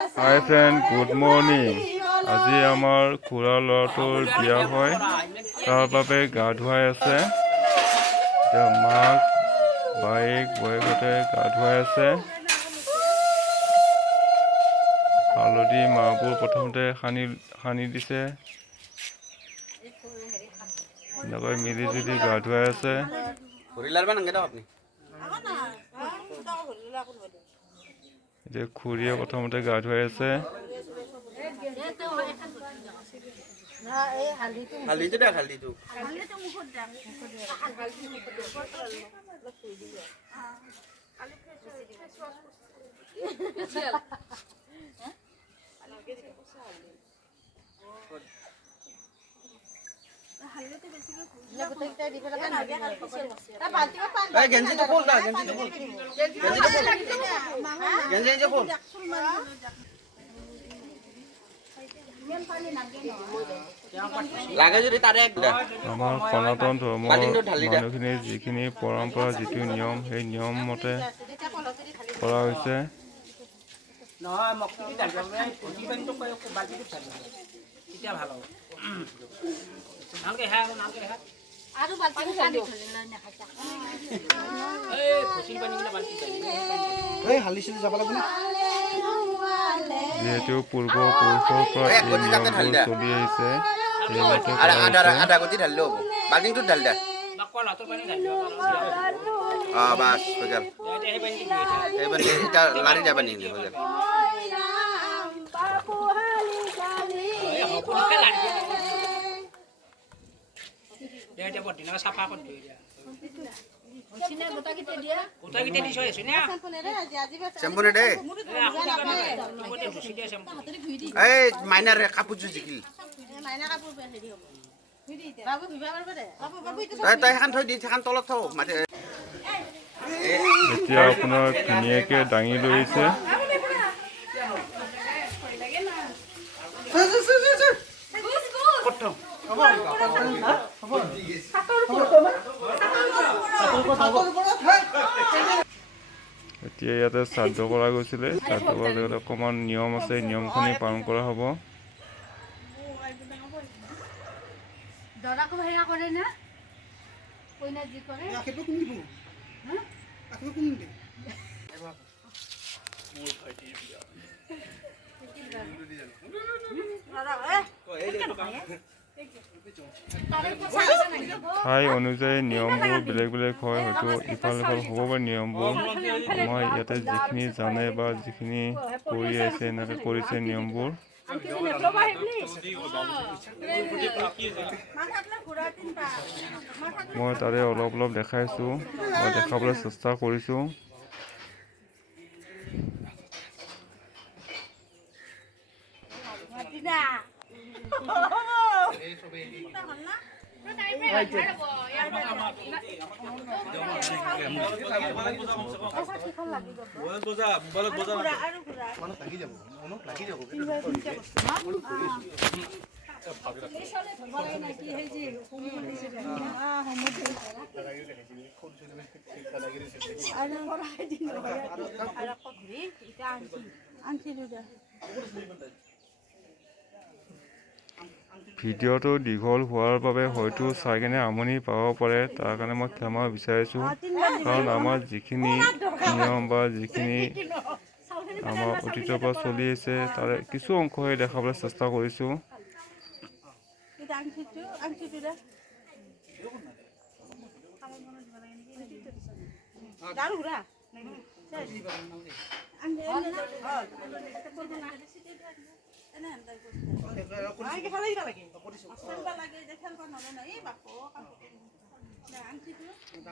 Hi friend, good morning. আজি আমাৰ খুৰাৰ ল'ৰাটোৰ বিয়া হয়, তাৰ বাবে গা ধুৱাই আছে। মাক বয়েকহঁতে গা ধুৱাই আছে। হালধি মাহবোৰ প্ৰথমতে সানি দিছে। এনেকৈ মিলি জুলি গা ধুৱাই আছে। এতিয়া খুৰীয়ে প্ৰথমতে গা ধুৱাই আছে। আমাৰ সনাতন ধৰ্মৰ মানুহখিনিৰ যিখিনি পৰম্পৰা যিটো নিয়ম সেই নিয়ম মতে কৰা হৈছে। যিহেতু পূৰ্বপুৰুষৰ পৰা এই নিয়মবোৰ চলি আহিছে, সেইমতে মাইনাৰ কাপোৰযোৰ জিকিল তই সেইখন থৈ দি সেইখন তলত থ। এতিয়া আপোনাৰ ধুনীয়াকে দাঙি লৈছে। এতিয়া ইয়াতে শ্ৰাদ্ধ কৰা গৈছিলে, শ্ৰাদ্ধ কৰাৰ লগত অকণমান নিয়ম আছে, নিয়মখিনি পালন কৰা হ'ব। ঠাই অনুযায়ী নিয়মবোৰ বেলেগ বেলেগ হয়, হয়তো ইফাল সিফাল হ'ব পাৰে নিয়মবোৰ। মই ইয়াতে যিখিনি জানে বা যিখিনি কৰি আছে এনেকৈ কৰিছে নিয়মবোৰ। মই তাৰে অলপ অলপ দেখাইছোঁ, মই দেখাবলৈ চেষ্টা কৰিছোঁ। ভিডিঅ'টো দীঘল হোৱাৰ বাবে হয়তো চাই কিনে আমনি পাব পাৰে, তাৰ কাৰণে মই ক্ষমা বিচাৰিছোঁ। কাৰণ আমাৰ যিখিনি নিয়ম বা যিখিনি আমাৰ অতীতৰ পৰা চলি আছে তাৰে কিছু অংশহে দেখাবলৈ চেষ্টা কৰিছোঁ।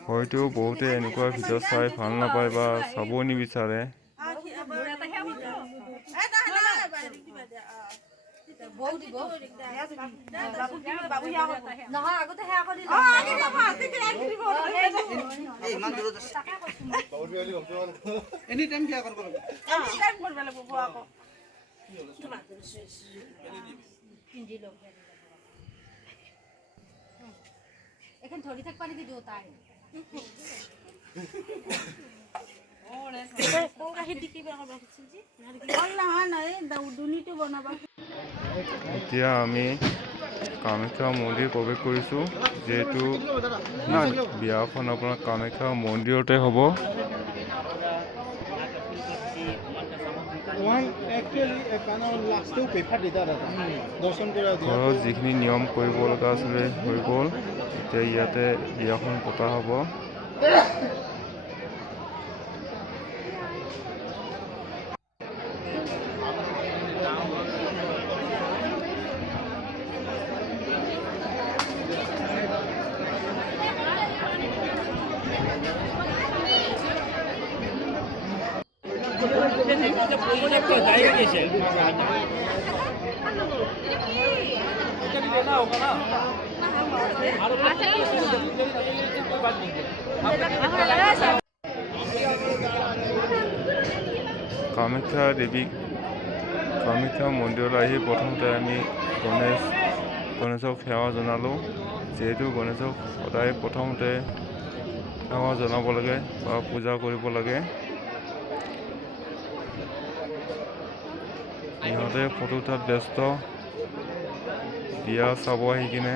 হয়তো বহুতে এনেকুৱা ভিডিঅ' চাই ভাল নাপায় বা চাবও নিবিচাৰে। এখন ধৰি থাকবা নেকি দুটাই এতিয়া আমি কামাখ্যা মন্দিৰ প্ৰৱেশ কৰিছোঁ। যিহেতু বিয়াখন আপোনাৰ কামাখ্যা মন্দিৰতে হ'ব। ঘৰত যিখিনি নিয়ম কৰিব লগা আছিলে হৈ গ'ল। এতিয়া ইয়াতে বিয়াখন পতা হ'ব। কামাখ্যা দেৱীক কামাখ্যা মন্দিৰলৈ আহি প্ৰথমতে আমি গণেশক সেৱা জনালোঁ। যিহেতু গণেশক সদায় প্ৰথমতে সেৱা জনাব লাগে বা পূজা কৰিব লাগে। ইহঁতে ফটো উঠাত ব্যস্ত, বিয়া চাব আহি কিনে।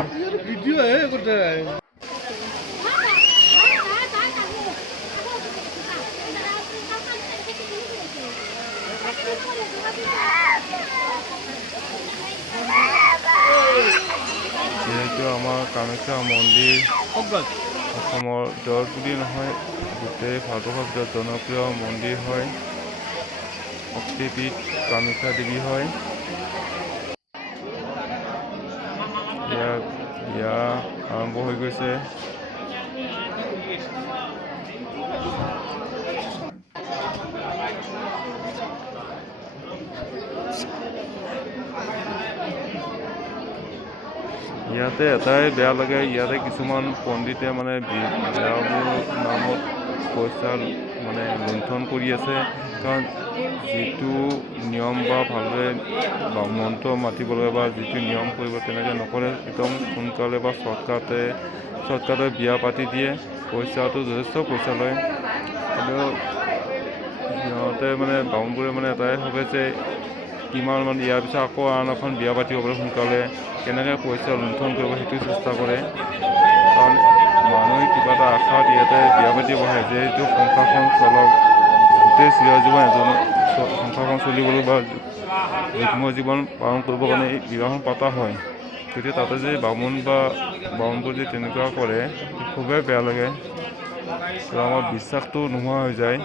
যিহেতু আমাৰ কামাখ্যা মন্দিৰ অসমৰ ভিতৰত বুলি নহয়, গোটেই ভাৰতবৰ্ষৰ ভিতৰত জনপ্ৰিয় মন্দিৰ হয়। শক্তিপীঠ কামাখ্যা দেৱী হয়। বিয়া আৰম্ভ হৈ গৈছে। ইয়াতে এটাই বেয়া লাগে, ইয়াতে কিছুমান পণ্ডিতে মানে বিয়াবোৰ নামত পইচা মানে লুণ্ঠন কৰি আছে। কাৰণ যিটো নিয়ম বা ভালদৰে মন্ত্ৰ মাতিব লাগে বা যিটো নিয়ম কৰিব তেনেকৈ নকৰে। একদম সোনকালে বা শ্বৰ্টকাটে বিয়া পাতি দিয়ে। পইচাটো যথেষ্ট পইচা লয়। কিন্তু সিহঁতে মানে বামুণবোৰে মানে এটাই ভাবে যে কিমান মানে ইয়াৰ পিছত আকৌ আন এখন বিয়া পাতিব পাৰে সোনকালে, কেনেকৈ পইচা লুণ্ঠন কৰিব সেইটো চেষ্টা কৰে। কাৰণ মানুহে কিবা এটা আশাত ইয়াতে বিয়া পাতি বহে যে এইটো সংসাৰখন চলক, গোটেই চিৰজীৱন সংসাৰখন চলিবলৈ বা যুগ্ম জীৱন পালন কৰিবৰ কাৰণে এই বিবাহখন পতা হয়। গতিকে তাতে যে বামুণবোৰ যে তেনেকুৱা কৰে খুবেই বেয়া লাগে। আৰু আমাৰ বিশ্বাসটো নোহোৱা হৈ যায়।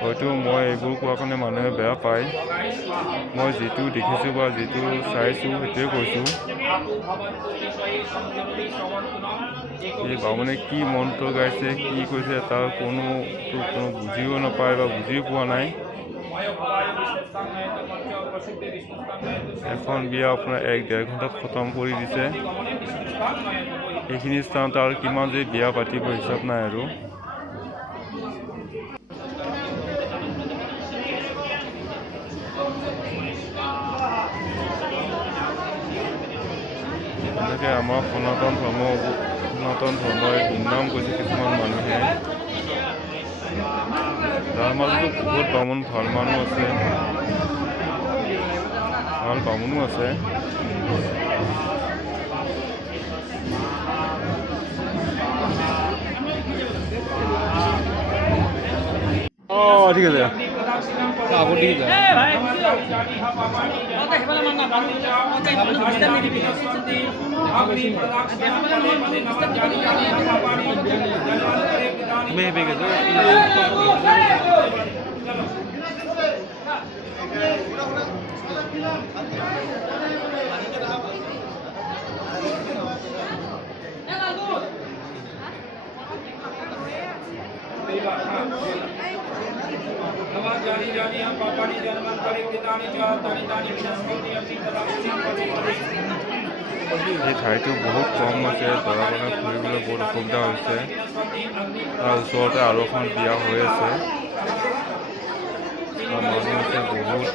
হয়তো মই এইবোৰ কোৱাৰ কাৰণে মানুহে বেয়া পায়। মই যিটো দেখিছোঁ বা যিটো চাইছোঁ সেইটোৱে কৈছোঁ। এই বামুণে কি মন্ত্ৰ গাইছে, কি কৈছে তাৰ কোনো বুজিও নাপায় বা বুজিও পোৱা নাই। এখন বিয়া আপোনাৰ 1-1.5 ঘণ্টাত খতম কৰি দিছে। এইখিনি স্থানত আৰু কিমান যে বিয়া পাতিব হিচাপ নাই আৰু। তেনেকৈ আমাৰ সনাতন ধৰ্মই গুণনাম কৰিছে কিছুমান মানুহে। তাৰ মাজতো বহুত বামুণ ভাল মানুহ আছে, ভাল বামুণো আছে। ঠিক আছে। এই ঠাইটো বহুত কম আছে, দৰা কইনা ফুৰিবলৈ বহুত অসুবিধা হৈছে। তাৰ ওচৰতে আৰু এখন বিয়া হৈ আছে, মানুহ আছে বহুত।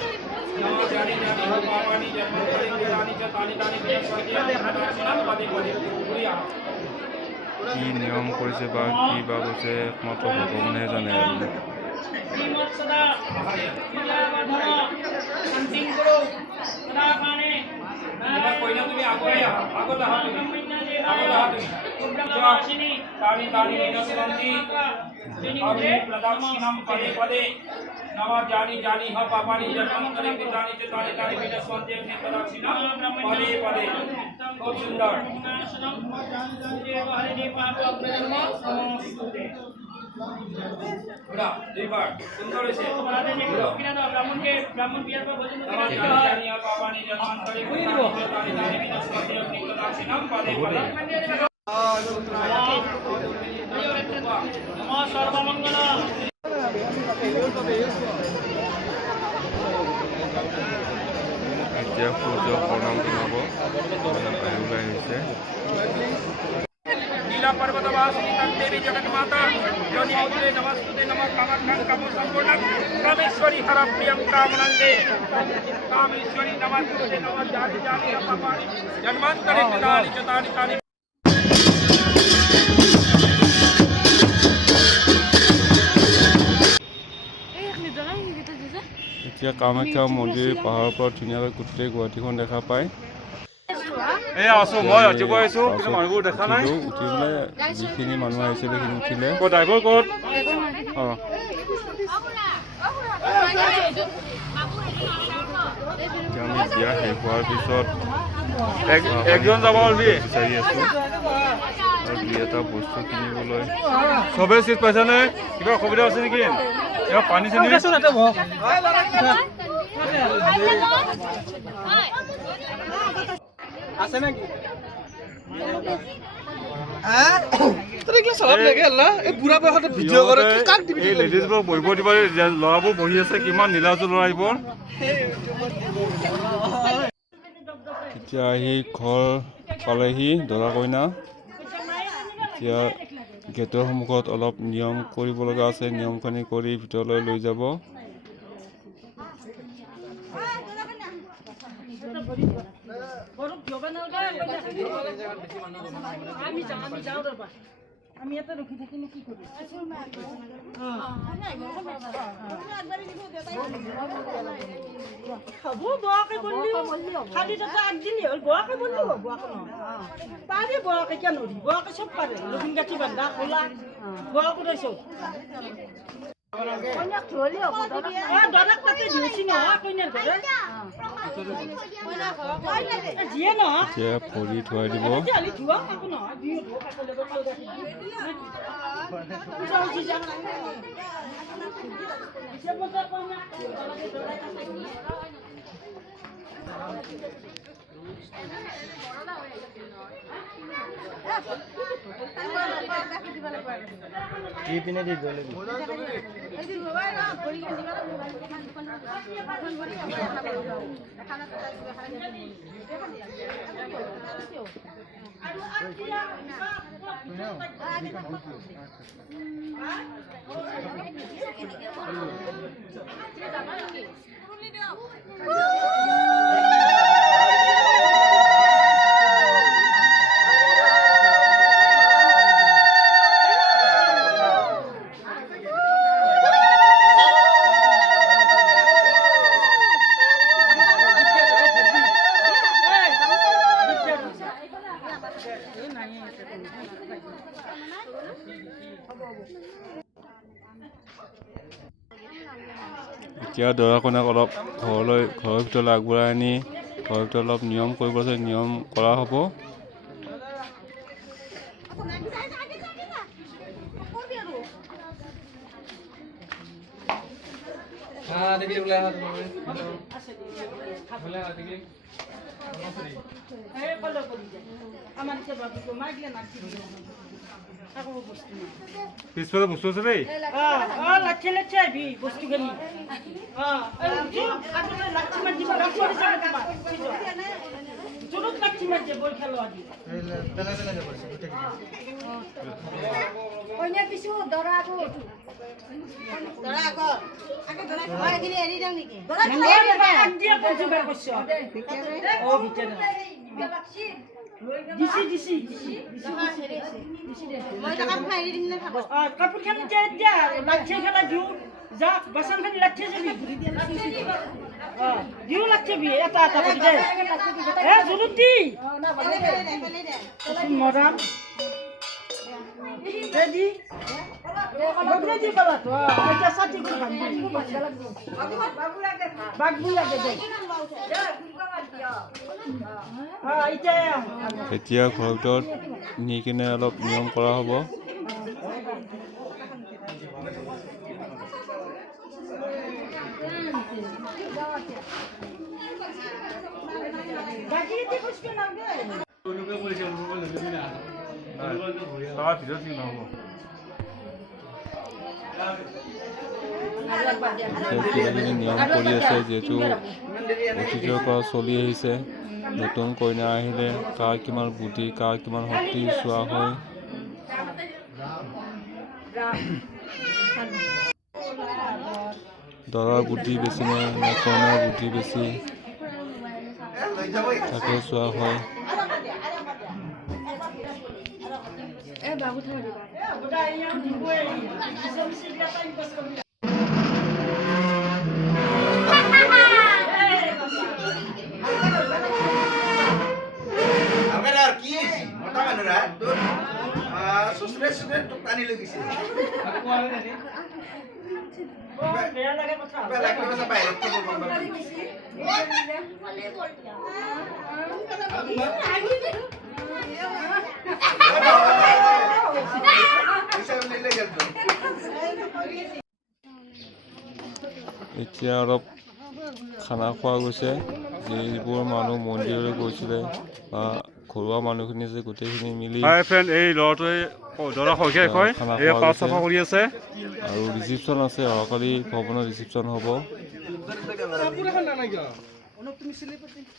কি নিয়ম কৰিছে বা কি বা কৈছে একমাত্ৰ ভগৱানেহে জানে আৰু नवा जानी जानी ह पापानी जन्मांतरे पितानी चितानी तानी विनस्वंते निकराक्षिणा पदे पदे बहुत सुंदर देव हरे देव पाप अपने जन्म नमोस्तुते बड़ा दुई बार सुंदर से ब्राह्मण बिहार पर भजन नवा जानी ह पापानी जन्मांतरे पितानी चितानी तानी विनस्वंते निकराक्षिणा पदे पदे नमः सर्वमंगल এতিয়া সূৰ্য প্ৰণাম জনাব বাহিৰলৈ আহিছে नीला पर्वतवासिनी तत्देवी जगन्माता ज्योतिपुत्रे नमस्तुते नमः कामख्यं कामो संपूर्णं कामेश्वरी हर प्रियं कामनंदे कामेश्वरी नमस्तुते नमः जाति जाति पापानि जन्मांतरे पितानि चतानि तानि এতিয়া কামাখ্যা মন্দিৰ পাহাৰৰ পৰা ধুনীয়াকৈ গোটেই গুৱাহাটীখন দেখা পায় এয়া আছো মই ৰাতিপুৱা আহিছো কিন্তু মানুহবোৰ দেখা নাই উঠি পেলাই যিখিনি মানুহ আহিছিলে সেইখিনি উঠিলে ড্ৰাইভাৰ ক'ত অঁ এতিয়া আমি বিয়া শেষ হোৱাৰ পিছত একজন যাব পাৰিবি বিচাৰি আছোঁ আৰু দুই এটা বস্তু কিনিবলৈ চবেই চিট পাইছেনে কিবা অসুবিধা আছে নেকি কিবা পানী চানী আছে নেকি লেডিজবোৰক বহিব দিব ল'ৰাবোৰ বহি আছে কিমান নীলাজু ল'ৰাবোৰ এতিয়া আহি ঘৰ পালেহি দৰা কইনা এতিয়া গেটৰ সন্মুখত অলপ নিয়ম কৰিব লগা আছে নিয়মখিনি কৰি ভিতৰলৈ লৈ যাব আমি এটা ৰখি থাকিলে কি কৰিম হ'ব বয়াকে বললি খালি তাতে আগদিন হ'ল বয়াকে বললি হ'ব বয়াকে নহয় পাৰি বয়াকে কিয় নৰি বয়াকে চব পাৰে লগুণ গাঁঠি বান্ধা খোলা বয়াকে ৰৈছো দৰাক তাতে দিছি নহয় কইনাৰ ঘৰে যিয়ে নহয় এতিয়া ভৰি থোৱাই দিব ধোৱা কাকো নহয় এতিয়া দৰা কইনাক অলপ ঘৰৰ ভিতৰলৈ আগবঢ়াই আনি ঘৰৰ ভিতৰত অলপ নিয়ম কৰিব আছে নিয়ম কৰা হ'ব পিছফালে বস্তু আছে দেই লাঠি লাঠি আহিবি বস্তুখিনি লাঠি মাৰি দিব জোৰত লাঠি মাৰি দিব খেলো আজি দিছি কাপোৰখান এতিয়া লাঠি খেলা দিওঁ যা বাচনখানি লাঠি যাবি দিওঁ লাঠি বি এটা কৰি দে জুলুত দি মৰাণ ৰেডি বদলে দি পেলা তো এতিয়া ছাতি কৰি বাগবু লাগে দে এতিয়া ঘৰৰ ভিতৰত নি কিনে অলপ নিয়ম কৰা হ'ব। তাৰ ভিতৰত কি নহ'ব কিবাকিবি নিয়ম কৰি আছে যিহেতু অতীতৰ পৰা চলি আহিছে। নতুন কইনা আহিলে কাৰ কিমান বুদ্ধি কাৰ কিমান শক্তি চোৱা হয়। দৰাৰ বুদ্ধি বেছি নে কইনাৰ বুদ্ধি বেছি তাকে চোৱা হয়। এতিয়া অলপ খানা খোৱা গৈছে। যিবোৰ মানুহ মন্দিৰলৈ গৈছিলে বা ঘৰুৱা মানুহখিনি যে গোটেইখিনি মিলি হাই ফ্ৰেণ্ড, এই ল'ৰাটোৱে দৰা শইকীয়াই কয় এই পাত চাফা কৰি আছে আৰু ৰিচিপশ্যন আছে। অহাকালি ভৱনৰ ৰিচিপশ্যন হ'ব।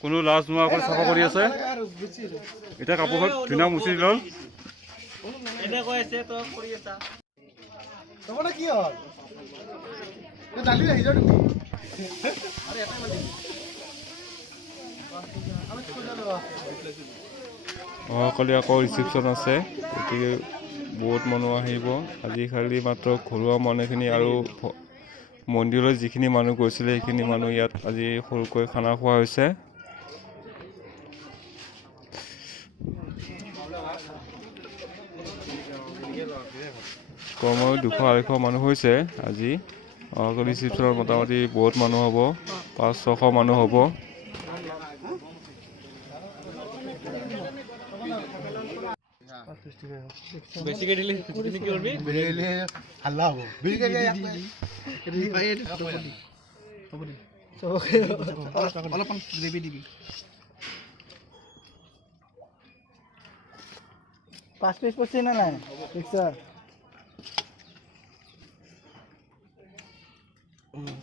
কোনো লাজ নোহোৱাকৈ চাফা কৰি আছে। এতিয়া কাপোৰখন ধুনীয়া মুচি ল'ল। অহাকালি আকৌ ৰিচিপশ্যন আছে, গতিকে বহুত মানুহ আহিব। আজি খালি মাত্ৰ ঘৰুৱা মানুহখিনি আৰু মন্দিৰলৈ যিখিনি মানুহ গৈছিলে সেইখিনি মানুহ ইয়াত আজি সৰুকৈ খানা খোৱা হৈছে। কমেও 200-250 মানুহ হৈছে আজি। অহাকালি ৰিচিপশ্যনত মোটামুটি বহুত মানুহ হ'ব, 500-600 মানুহ হ'ব। বেছিকে দিলে কি কৰিবি? হাল্লা হ'ব। অলপমান গ্ৰেভি দিবি। 5 পিচ পড়ছে না নাই? পিকচার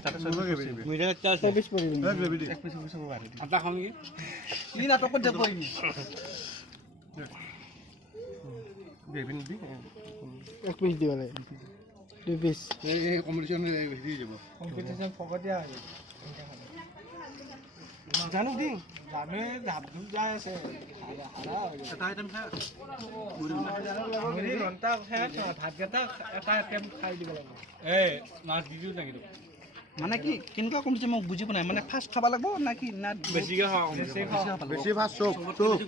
তাতে সব গ্রেভি দিবি। মুইরা 4 পিচ পড়িবি। গ্রেভি দি। 1 পিচ সব বাড়ি। আটা খাম কি? ই নাটক যাব ইনি। গ্রেভি দিবি। 1 পিচ দিবালে। 2 পিচ। এই কম্পিটিশন হেৰি যাব। কম্পিটিশন ফকতিয়া আছে। জানো দি জানে ধাপধুপ যাই আছে। এটা আইটেম খা। মুৰি ঘন্টা খাই ভাত কেটা এটা আইটেম খাই দিব লাগিব। এই মাছ দি দিও নাকি? মানে কি কেনেকুৱা কম্পিটিশন মই বুজি পোৱা নাই। মানে ফাৰ্ষ্ট খাব লাগিব না কি না বেছিকে খাও? বেছি ফাৰ্ষ্ট চব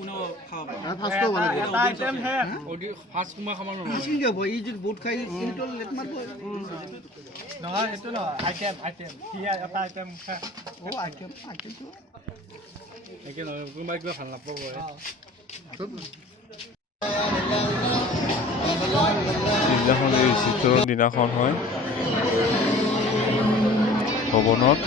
কোনো খাব। ফাৰ্ষ্ট খাব লাগিব। এটা আইটেম হে ওডি ফাৰ্ষ্ট কুমা খাব নহয়। কি হ'ব ই যদি বহুত খাই ইটো লেট মারব। নহয় এটো নহয় আইটেম কি এটা আইটেম খা। ও আইটেম তো একে নহয় কোনোবাই কিবা ভাল নাপাব। যিদিনাখন এই ৰিচিপশ্যনৰ দিনাখন হয় ভৱনত,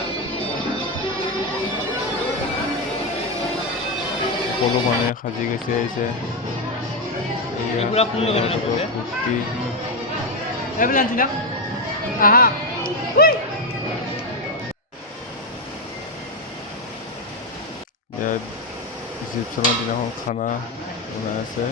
সকলো মানুহে সাজি কাচি আহিছে। ইয়াত ৰিচিপশ্যনৰ দিনাখন খানা বনাই আছে।